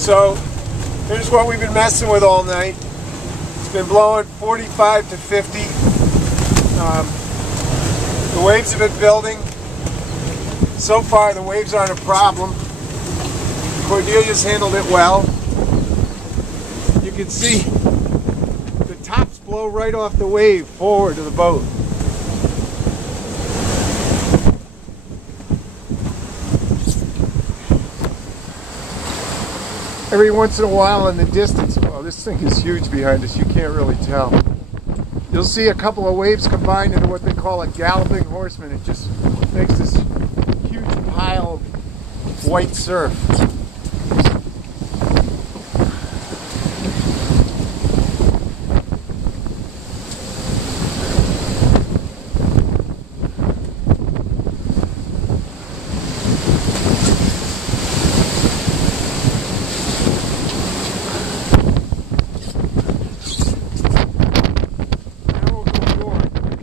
So here's what we've been messing with all night. It's been blowing 45 to 50. The waves have been building. So far the waves aren't a problem. Cordelia's handled it well. You can see the tops blow right off the wave forward of the boat. Every once in a while in the distance, oh, this thing is huge behind us, you can't really tell. You'll see a couple of waves combined into what they call a galloping horseman. It just makes this huge pile of white surf.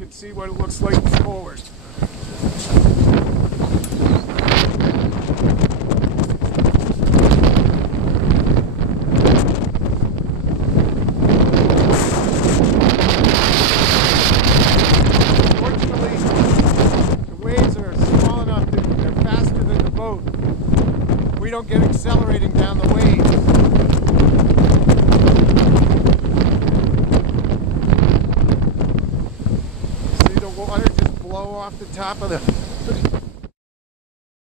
See what it looks like forward. Fortunately, the waves are small enough that they're faster than the boat. We don't get accelerating down the waves. Water just blow off the top of the